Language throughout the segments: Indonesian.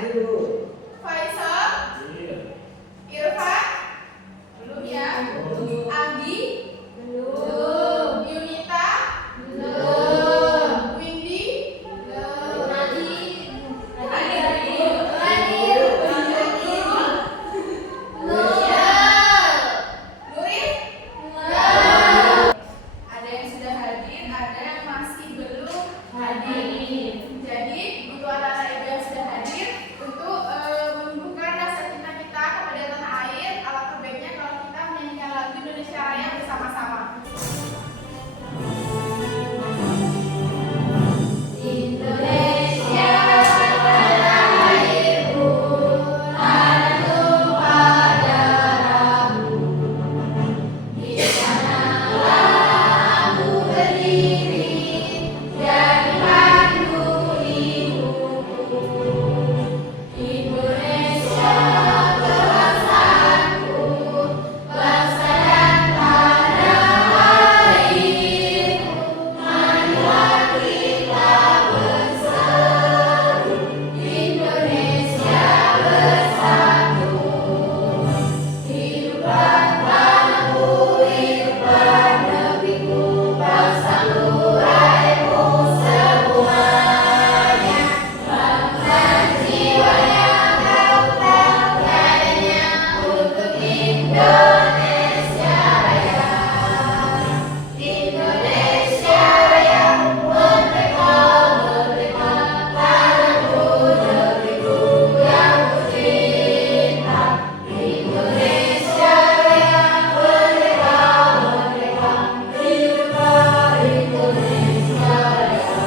Faisal, Irfan, belum ya. Andi, belum. Yunita, belum. Windy, belum. Nadir, Nurin, ada yang sudah hadir, ada yang masih belum hadir. Jadi untuk anak-anak ibu yang sudah hadir, untuk menumbuhkan rasa cinta kita kepada tanah air, alangkah baiknya kalau kita menyanyikan lagu Indonesia Raya bersama-sama. Indonesia tanah airku, tanah tumpah darahmu, di sanalah aku berdiri, jadi pandu ibuku. Indonesia bangsaku, bangsa dan tanah airku, marilah kita berseru, Indonesia bersatu. Hiduplah tanahku, hiduplah negeriku, bangsaku, rakyatku semuanya. Bangunkan jiwa yang gagah, tiadanya untuk Indonesia Raya. Indonesia Raya, merdeka, merdeka, tanahku, negeriku yang kucinta. Indonesia Raya, merdeka, merdeka, hiduplah Indonesia Raya.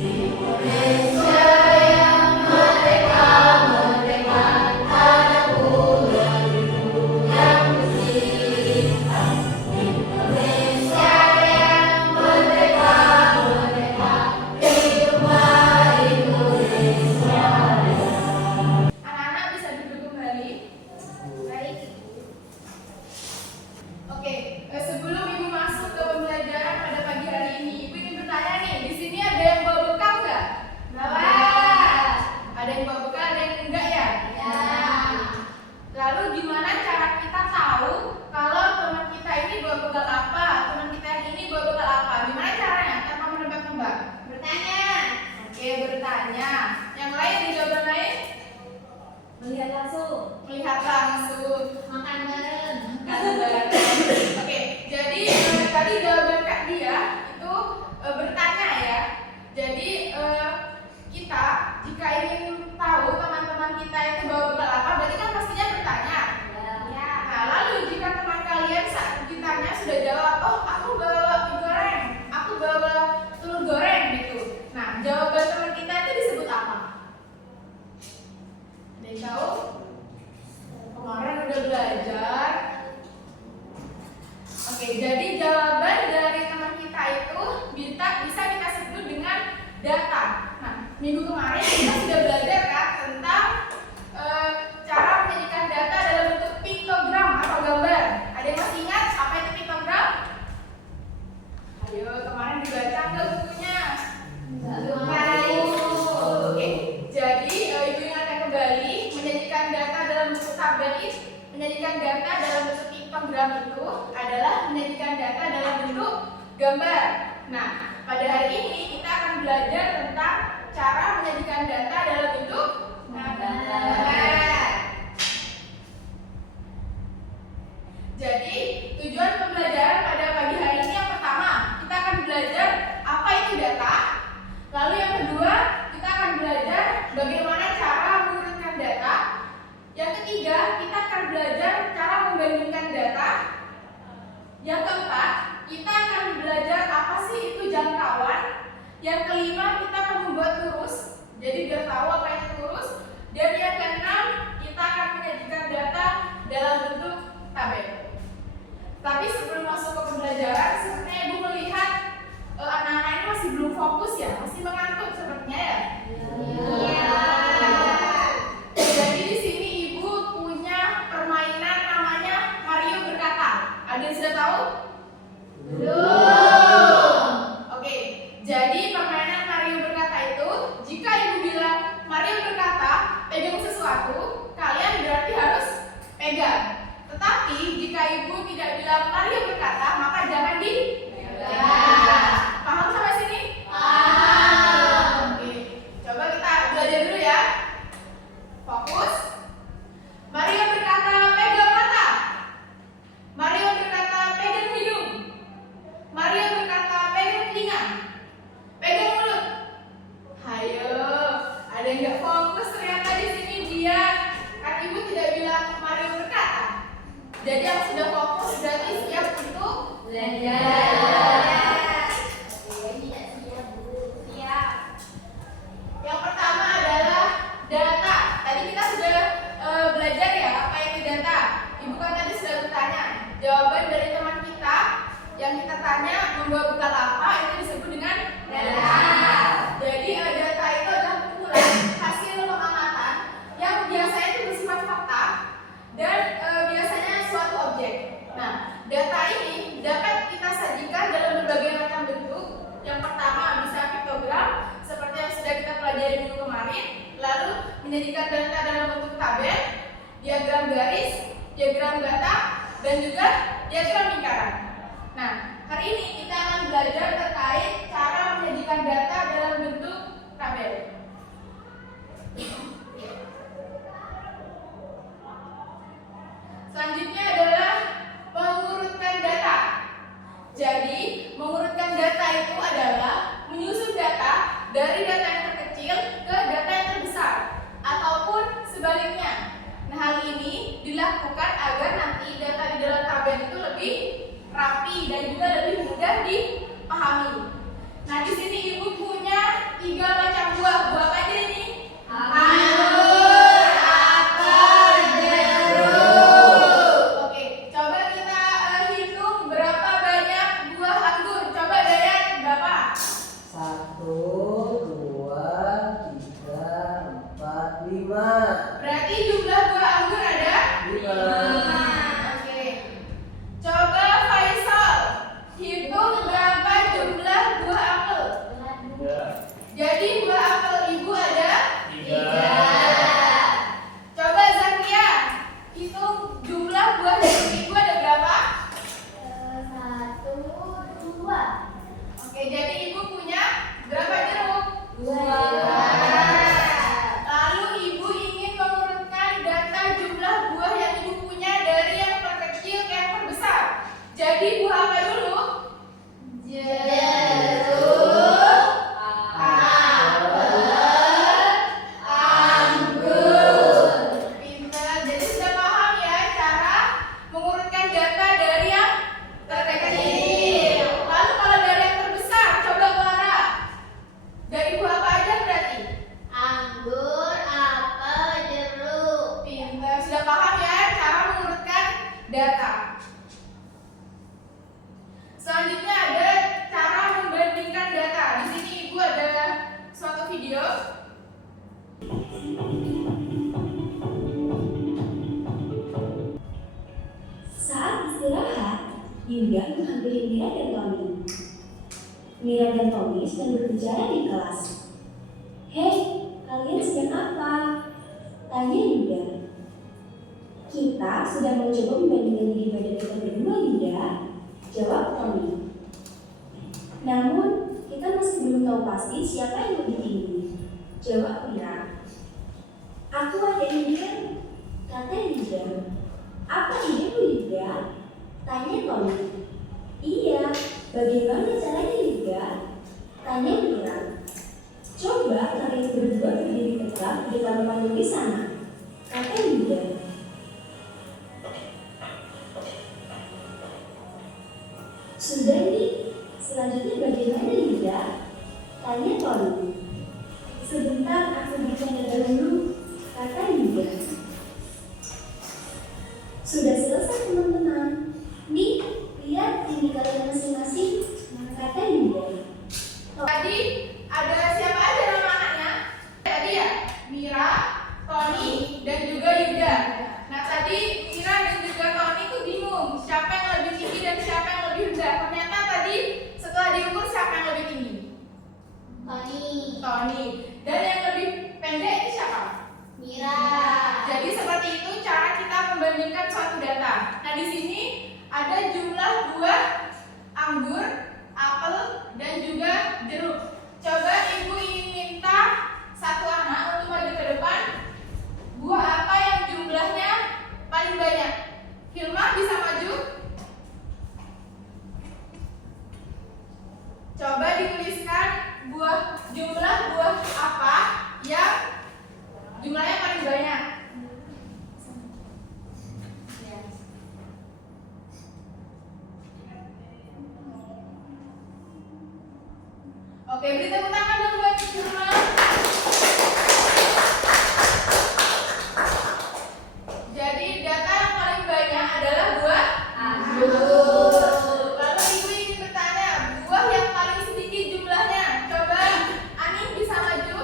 Indonesia Raya, merdeka, merdeka, tanahku, negeriku yang kucinta. Indonesia Raya, merdeka, merdeka, hiduplah Indonesia Raya. Anak-anak bisa duduk kembali. Baik. Oke, sebelum ibu masuk ke pembelajaran pada pagi hari ini, ibu ingin bertanya nih, di sini ada yang bawa bekal nggak? Bawa. Ada yang bawa bekal, ada yang enggak ya? Ya. Lalu gimana cara kita tahu kalau teman kita ini bawa bekal apa, teman kita yang ini bawa bekal apa? Gimana caranya? Tanpa menebak-nebak. Bertanya. Oke, bertanya. Yang lain, di jawaban lain? Melihat langsung, Melihat langsung. makan bareng. Oke, jadi tadi jawaban Kak Dia itu bertanya ya. Jadi kita jika ingin tahu teman-teman kita itu bawa bekal apa, berarti kan pastinya bertanya. Ya. Nah, lalu jika teman kalian saat ditanya sudah jawab, oh aku bawa mie goreng, aku bawa telur goreng gitu. Nah, jawaban teman kita itu disebut apa? Ada yang tahu? Kemarin udah belajar. Oke, jadi jawaban dari teman kita itu bisa kita sebut dengan data. Nah, minggu kemarin kita sudah belajar kan tentang cara menyajikan data dalam bentuk piktogram atau gambar. Ada yang masih ingat apa itu piktogram? Ayo, kemarin dibaca nggak bukunya? Lupa. Oke, jadi ibu ingatkan kembali, menyajikan data dalam bentuk tabel itu, menyajikan data dalam bentuk piktogram itu adalah menyajikan data dalam bentuk gambar. Nah, pada hari ini kita akan belajar tentang cara menyajikan data dalam bentuk gambar. Jadi, tujuan pembelajaran pada pagi hari ini yang pertama, kita akan belajar apa itu data. Lalu yang kedua, kita akan belajar bagaimana cara mengurutkan data. Yang ketiga, kita akan belajar cara membandingkan data. Yang keempat, kita akan belajar apa sih itu jangkauan. Yang kelima, kita akan membuat lurus, jadi biar tahu apa itu lurus. Dan yang keenam, kita akan menyajikan data dalam bentuk tabel. Tapi sebelum masuk ke pembelajaran, sepertinya ibu melihat anak-anak ini masih belum fokus ya, masih mengantuk sepertinya ya. Iya. Jadi di sini ibu punya permainan namanya Mario berkata. Ada yang sudah tahu? Belum. Oke, jadi permainan Mario berkata itu, jika ibu bilang Mario berkata dipegang. Tetapi jika ibu tidak bilang Mario berkata, maka jangan dipegang. Paham sampai sini? Paham. Oke, coba kita belajar dulu ya. Fokus. Mario berkata pegang mata. Mario berkata pegang hidung. Mario berkata pegang telinga. Pegang mulut. Hayo, ada yang nggak fokus ternyata di sini dia. Kan ibu tidak bilang Mario berkata. Jadi yang sudah fokus berarti siap untuk belajar. Yang pertama adalah data. Tadi kita sudah belajar ya apa itu data. Ibu kan tadi sudah bertanya. Jawaban dari teman kita yang kita tanya membawa bekal apa itu disebut dengan data. Jadi data itu adalah kumpulan hasil pengamatan yang biasanya itu bersifat fakta dan biasanya suatu objek. Nah, data ini dapat kita sajikan dalam berbagai macam bentuk. Yang pertama bisa piktogram seperti yang sudah kita pelajari dulu kemarin, lalu menjadikan data dalam bentuk tabel, diagram garis, diagram data, dan juga diagram lingkaran. Nah, hari ini kita akan belajar terkait cara menyajikan data dalam bentuk tabel. Selanjutnya adalah mengurutkan data. Jadi, mengurutkan data itu adalah menyusun data dari data yang terkecil ke data yang terbesar ataupun sebaliknya. Nah, hal ini dilakukan agar nanti data di dalam tabel itu lebih rapi dan juga lebih mudah dipahami. Nah, di sini ibu punya 3 macam buah. Buah apa aja ini? Anggur, apel, jeruk. Oke, coba kita hitung berapa banyak buah anggur. Coba Dayan, berapa? 1, 2, 3, 4, 5. Berarti jumlah buah anggur ada 5. 5. Oke. Coba Faisal, hitung berapa jumlah buah apel. Jadi buah apel ibu ada 3. Coba Zakia, hitung jumlah buah jeruk ibu ada berapa? 1, 2. Oke, jadi ibu punya berapa jeruk? 2. Lalu ibu ingin mengurutkan data jumlah buah yang ibu punya dari yang terkecil ke yang terbesar. Jadi buah apa dulu? Jeruk, Apel, anggur. Pintar. Jadi sudah paham ya cara mengurutkan data dari yang terkecil. Lalu kalau dari yang terbesar, coba Clara. Dari buah apa aja berarti? anggur, apel, jeruk. Pintar. Sudah paham ya cara mengurutkan data. Selanjutnya ada cara membandingkan data. Di sini ibu ada suatu video. Saat istirahat, Yuda menghampiri Mira dan Tony. Mira dan Tony sedang berbicara di kelas. Hei, kalian sedang apa? Tanya Yuda. Kita sedang mencoba membandingkan diri badan kita berdua, Yuda. Jawab Tony. Namun, kita masih belum tahu pasti siapa yang lebih tinggi. Jawab Mira. Aku ada ide, kata Yuda. Apa idemu, Yuda? Tanya Tony. Iya, bagaimana caranya, Yuda? Tanya Mira. Coba kalian berdua berdiri tegak di depan panggung di sana, kata Yuda. Sudah nih, selanjutnya bagaimana, Yuda? Tanya Tony. Sebentar, aku bicara dahulu, kata Yuda. Sudah selesai teman-teman. Nih, lihat tinggi kalian masing-masing, kata Yuda. Tadi ada siapa aja nama anaknya? Tadi ya, Mira, Tony, dan juga Yuda. Nah, tadi Mira dan juga Tony itu bingung siapa yang lebih tinggi dan siapa yang lebih rendah. Ternyata tadi setelah diukur siapa yang lebih tinggi? Tony, Tony. Dan yang lebih pendek itu siapa? Mira. Jadi seperti itu cara kita membandingkan suatu data. Nah, di sini ada jumlah buah anggur, apel, dan juga jeruk. Coba ibu ingin minta satu anak untuk maju ke depan. Buah apa yang jumlahnya paling banyak? Hilma bisa maju? Coba dituliskan jumlah buah apa yang jumlahnya paling banyak. Oke, beri tepuk tangan dong buat Hilma. Jadi data yang paling banyak adalah buah anggur. Lalu ibu ingin bertanya, buah yang paling sedikit jumlahnya. Coba Ani bisa maju.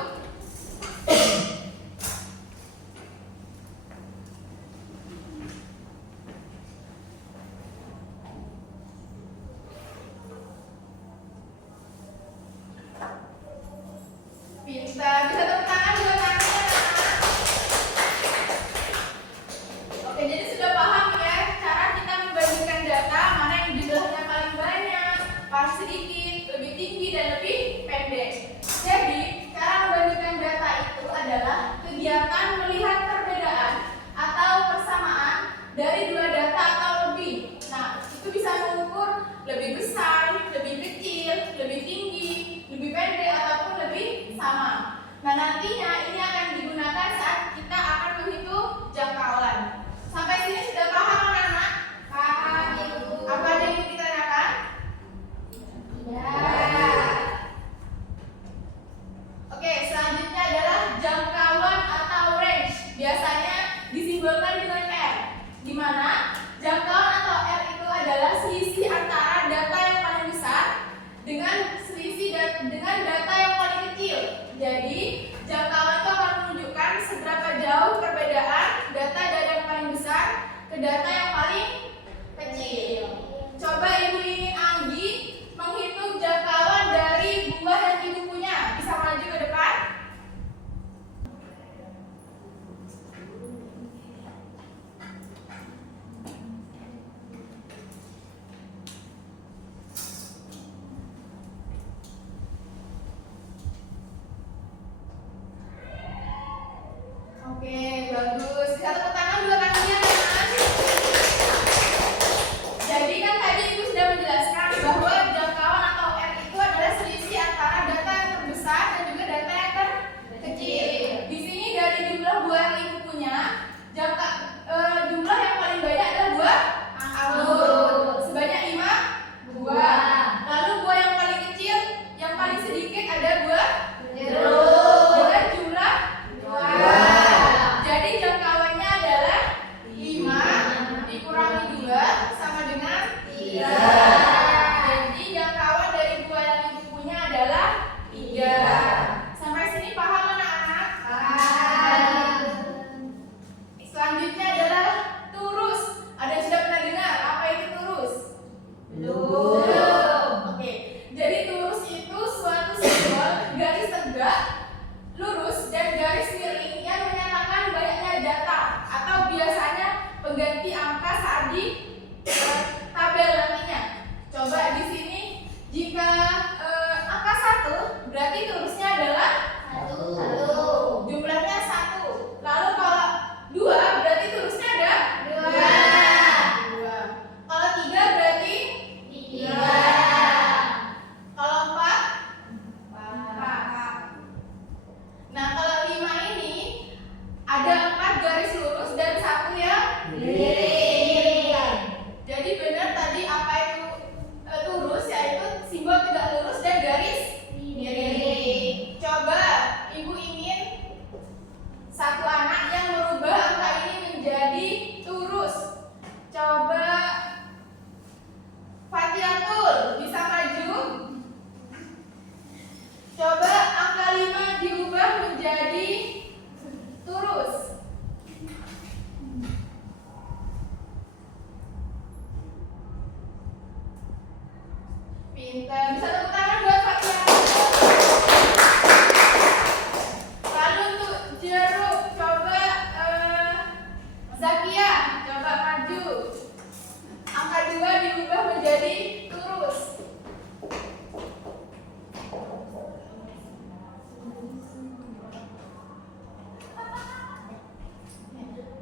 Pintar, bisa tepuk tangan buat Ani. Oke, jadi sudah paham ya cara kita membandingkan data mana yang jumlahnya paling banyak, paling sedikit, lebih tinggi, dan lebih pendek. Jadi, cara membandingkan data itu adalah kegiatan melihat perbedaan atau persamaan dari dua data atau lebih. Nah, itu bisa mengukur lebih besar, lebih kecil, lebih tinggi, lebih pendek, ataupun lebih sama. Nah, nantinya ini akan digunakan saat kita akan menghitung jangkauan. Sampai sini sudah paham anak-anak? Paham, Ibu. Apa ada yang ingin ditanyakan? Ya. Oke, selanjutnya adalah jangkauan atau range. Biasanya disimbolkan dengan R. Di mana jangkauan atau R itu adalah selisih antara data yang paling besar dengan dengan data yang paling kecil. Jadi, jangkauan itu akan menunjukkan seberapa jauh perbedaan data dari yang paling besar ke data yang paling kecil. Coba ibu ingin Anggi menghitung jangkauan dari buah yang ibu punya. Bisa maju ke depan?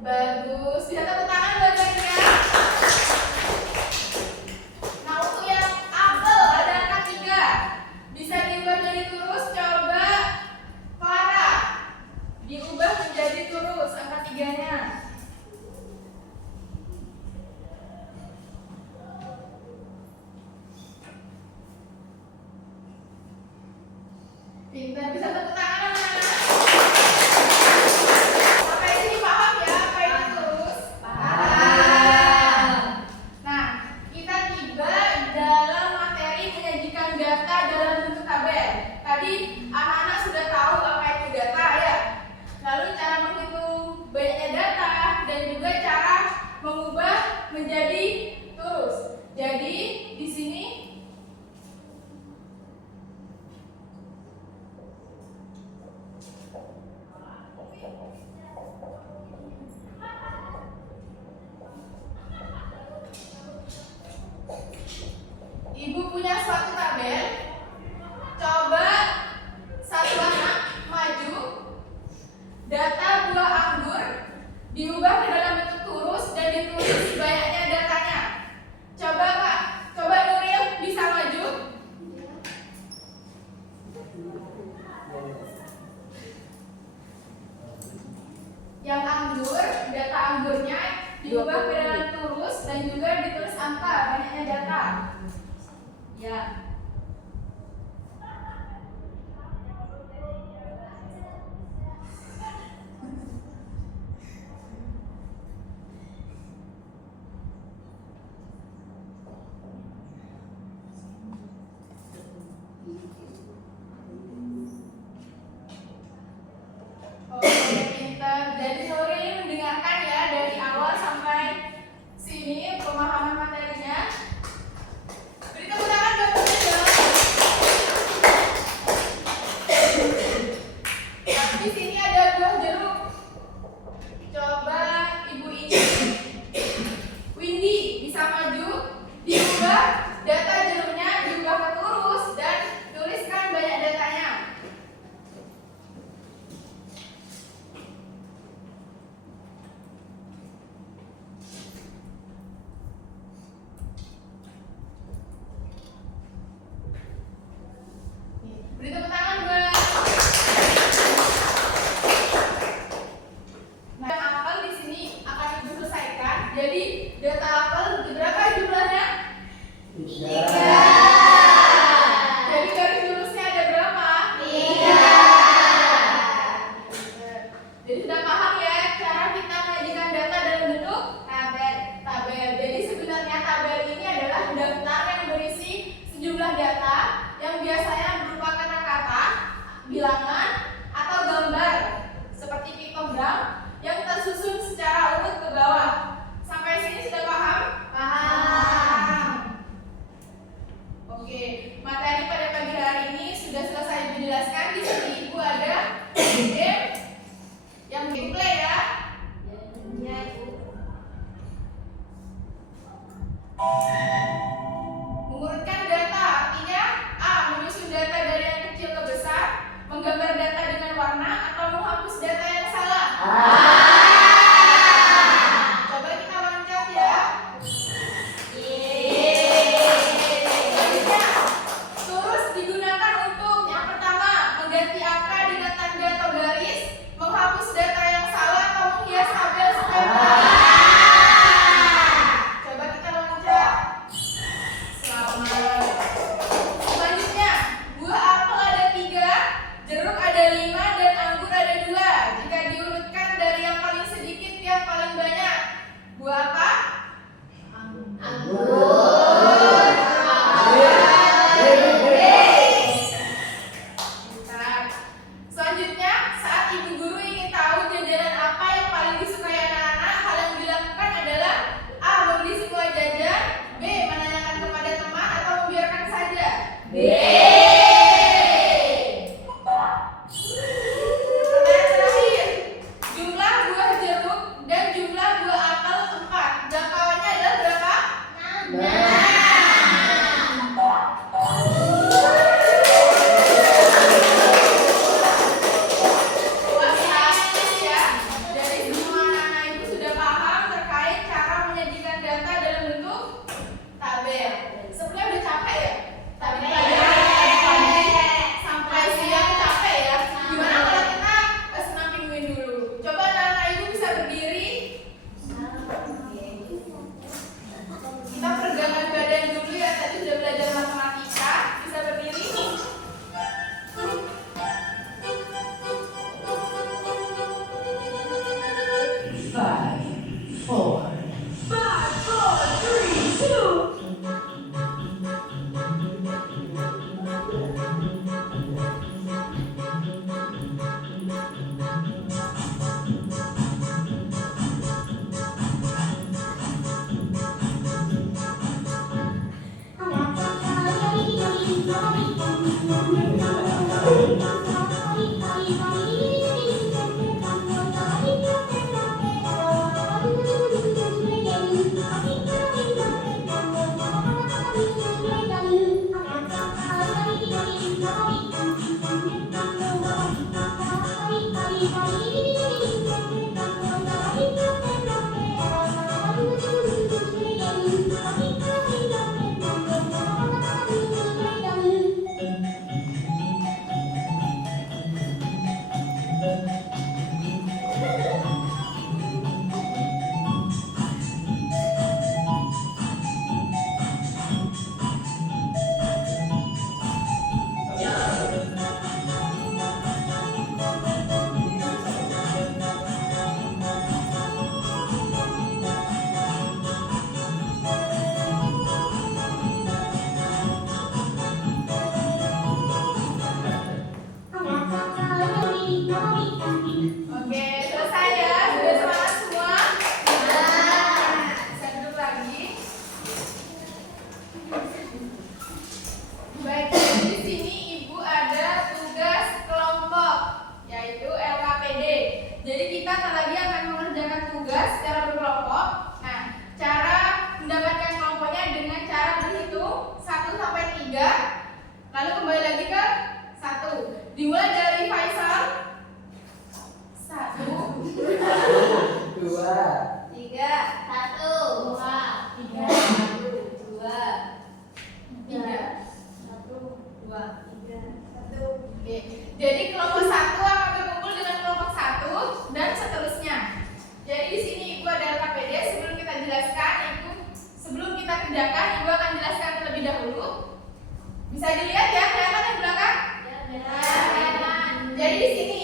Bagus. Bisa tepuk tangan buat Zakia. Nah, untuk yang apel ada angka 3. Bisa diubah jadi turus, coba Clara. Diubah menjadi turus angka 3-nya. Pintar, bisa tepuk tangan. Sampai sini paham ya apa itu turus? Paham. Nah, kita tiba dalam materi menyajikan data dalam bentuk tabel. Tadi anak-anak sudah tahu apa itu data ya. Lalu cara menghitung banyaknya data dan juga cara mengubah menjadi turus. Jadi di sini Ibu punya suatu tabel. Coba satu anak maju. Data buah anggur diubah ke dalam bentuk turus dan ditulis banyaknya datanya. Coba Kak, coba Nuril bisa maju. Yang anggur, data anggurnya diubah ke dalam turus dan juga ditulis angka banyaknya data. Ya. Oke, pintar. Jadi sore ini mendengarkan ya dari awal sampai sini pemahaman materinya. Beri tepuk tangan buat teman-teman. Nah, di sini ada buah jeruk. Coba ibu ini, Windy bisa maju, diubah data jeruknya diubah ke turus dan tuliskan banyak datanya.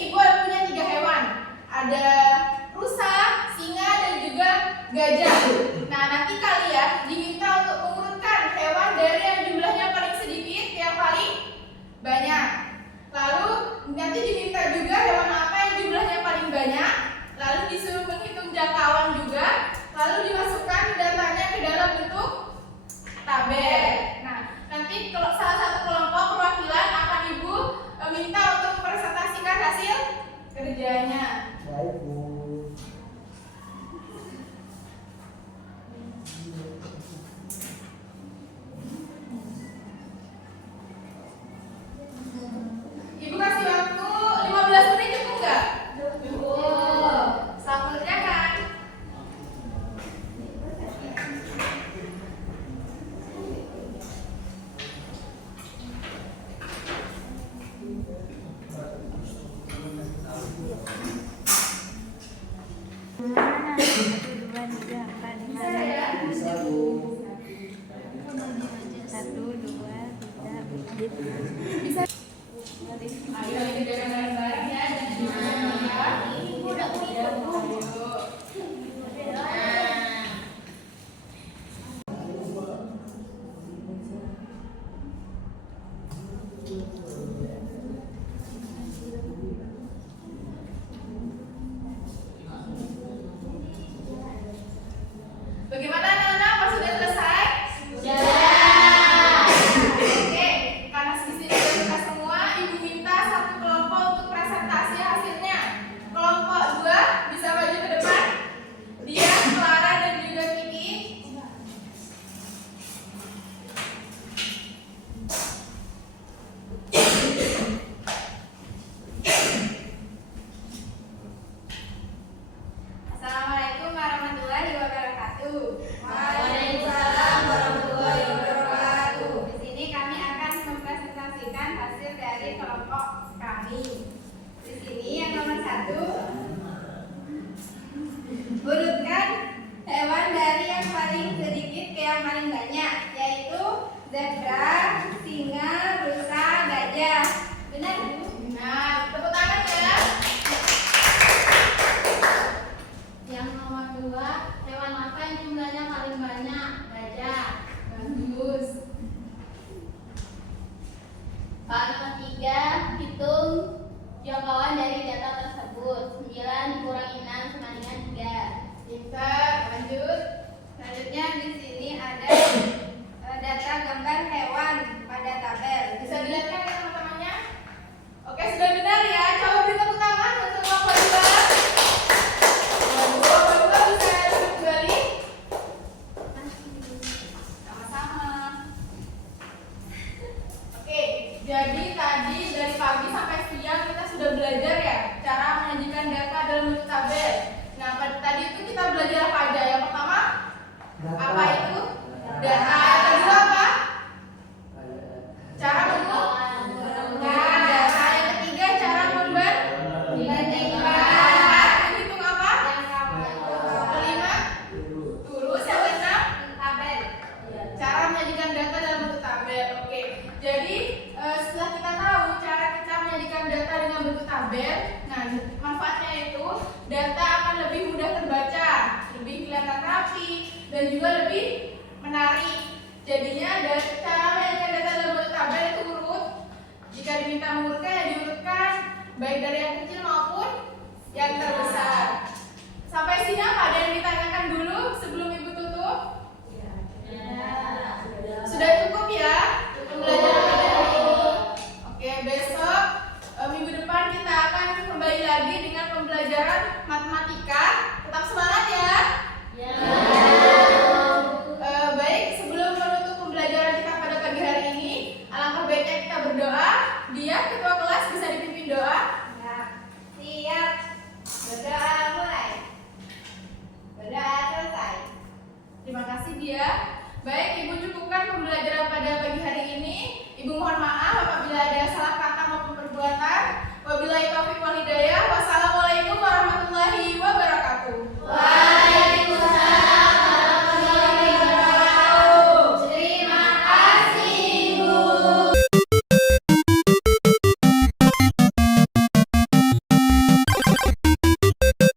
Ibu punya 3 hewan. Ada rusa, singa, dan juga gajah. Nah, nanti kalian diminta untuk mengurutkan hewan dari yang jumlahnya paling sedikit ke yang paling banyak. Lalu nanti diminta juga hewan apa yang jumlahnya paling banyak. Lalu disuruh menghitung jangkauan juga. Lalu dimasukkan datanya ke dalam bentuk tabel. Nah, nanti kalau salah satu kelompok perwakilan akan Ibu minta untuk mempresentasikan hasil kerjanya. Baik, Bu. Ibu kasih waktu 15 menit, cukup nggak? Cukup. Selamat mengerjakan. Bisa ya? Bisa, Bu. Ayo ini bareng-bareng ya. Udah Bagaimana anak-anak? Apa sudah selesai? Oke, karena di sini sudah selesai semua, Ibu minta satu kelompok untuk presentasi hasilnya. Kelompok 2 bisa maju ke depan. Dia, Clara, dan juga Kiki. Assalamualaikum warahmatullahi wabarakatuh. Waalaikumsalam warahmatullahi wabarakatuh. Di sini kami akan mempresentasikan hasil dari kelompok kami. Di sini yang nomor 1, urutkan hewan dari yang paling sedikit ke yang paling banyak, yaitu zebra, singa, rusa, gajah. Benar, Bu? Benar. Tepuk tangan ya. Yang nomor 2, hewan apa yang jumlahnya paling banyak? Gajah. Bagus. Pak nomor 3, hitung jangkauan dari data tersebut. 9 dikurangi 6 sama dengan 3. Pintar. Lanjut. Selanjutnya di sini ada data gambar hewan pada tabel. Bisa dilihat kan ya teman-temannya? Oke, sudah benar ya. Coba beri tepuk tangan untuk kelompok 2. Kelompok 2 bisa duduk kembali. Sama-sama. Oke, jadi tadi dari pagi sampai siang kita sudah belajar ya cara menyajikan data dalam bentuk tabel. Nah, tadi itu kita belajar apa aja? Yang pertama, apa itu? Data. Yang kedua apa? Cara mengumpulkan data. Yang ketiga, cara membandingkan. Menghitung apa? Kelima, turus. Yang keenam, tabel. Cara menyajikan data dalam bentuk tabel. Oke. Jadi setelah kita tahu cara kita menyajikan data dengan bentuk tabel, nah manfaatnya itu data akan lebih mudah terbaca, lebih kelihatan rapi, dan juga lebih menarik. Jadinya cara menyajikan data dalam bentuk tabel itu urut. Jika diminta mengurutkan, ya diurutkan baik dari yang kecil maupun yang terbesar. Sampai sini apa? Ada yang ditanyakan dulu sebelum Ibu tutup? Sudah cukup ya pembelajaran pada hari ini. Oke, besok minggu depan kita akan kembali lagi dengan pembelajaran matematika. Tetap semangat ya. Baik, sebelum menutup pembelajaran kita pada pagi hari ini, alangkah baiknya kita berdoa. Dia ketua kelas bisa dipimpin doa. Siap. Berdoa mulai. Berdoa selesai. Terima kasih dia. Baik, Ibu cukupkan pembelajaran pada pagi hari ini. Ibu mohon maaf apabila ada salah kata maupun perbuatan. Wabillahi taufiq wal